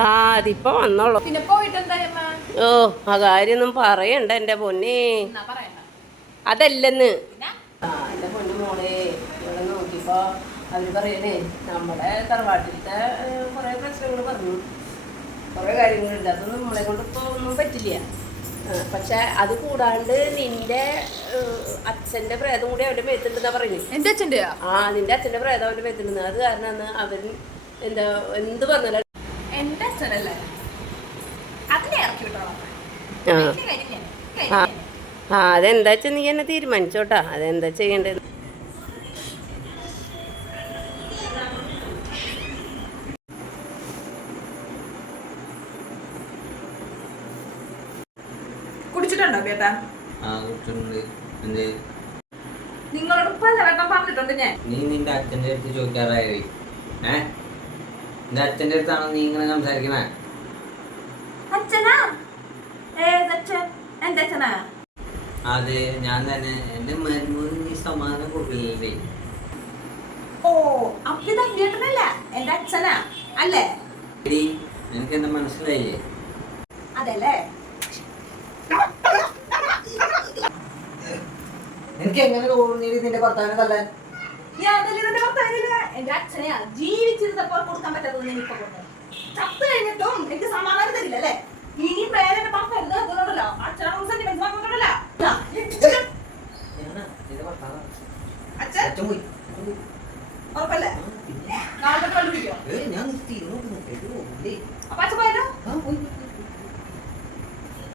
ആ അതിപ്പോ വന്നോളൂ. ഓ ആ കാര്യൊന്നും പറയണ്ട എന്റെ പൊന്നേ. അതല്ലെന്ന് എന്റെ പൊന്നു മോളെ ഇവിടെ നോക്കിയപ്പോ അവര് പറയണേ നമ്മുടെ തറവാട്ടിലത്തെ കുറെ പ്രശ്നങ്ങൾ പറഞ്ഞു, കുറെ കാര്യങ്ങളുണ്ട്. അതൊന്നും നമ്മളെ കൊണ്ട് ഇപ്പൊ ഒന്നും പറ്റില്ല. പക്ഷെ അത് കൂടാണ്ട് നിന്റെ അച്ഛന്റെ പ്രേതം കൂടി അവന്റെ മേത്തുണ്ടെന്നാ പറയുന്നത്. എന്റെ അച്ഛന്റെ നിന്റെ അച്ഛന്റെ പ്രേതം അവന്റെ മേത്തുണ്ടെന്ന്. അത് കാരണമാണ് അവൻ എന്താ എന്ത് പറഞ്ഞാലും എന്റെ അച്ഛനല്ലേ അതിനെ ഇറക്കി വിട്ടോളാം. അതെന്താ വെച്ചാ നീ എന്നെ തീരുമാനിച്ചോട്ടാ, അതെന്താ ചെയ്യേണ്ടത്. കുടിച്ചിട്ടുണ്ടോ ചേട്ടാ? നിങ്ങളോട് പലവട്ടം പറഞ്ഞിട്ടുണ്ട് ഞാൻ. നീ നിന്റെ അച്ഛൻ്റെ അടുത്ത് ചോദിക്കാറായി. നിന്റെ അച്ഛൻ്റെ അടുത്താണോ നീ ഇങ്ങനെ സംസാരിക്കണേ? അച്ഛനാ? ഏതച്ഛൻ? എന്റെ അച്ഛനാ? അതെ ഞാൻ തന്നെ. എന്റെ മരുമോന് നീ സമാധാനം കൊടുക്കില്ലേ? ഓ അപ്പൊ ചേട്ടനല്ല എന്റെ അച്ഛനാ അല്ലേ? എനിക്ക് എന്താ മനസ്സിലായില്ലേ? അതെല്ലേ. എനിക്ക് എങ്ങനെ തോന്നി നിന്റെ ഭർത്താവിനെ തല്ലാൻ? എന്റെ അച്ഛനെയാ ജീവിച്ചിരുന്നപ്പോ കൊടുക്കാൻ പറ്റാത്തത് എനിക്ക് ചത്ത് കഴിഞ്ഞിട്ടും എനിക്ക് സമാധാനം തരില്ല അല്ലേ? ഇനി പേരെ പറഞ്ഞല്ലോ അച്ഛനെ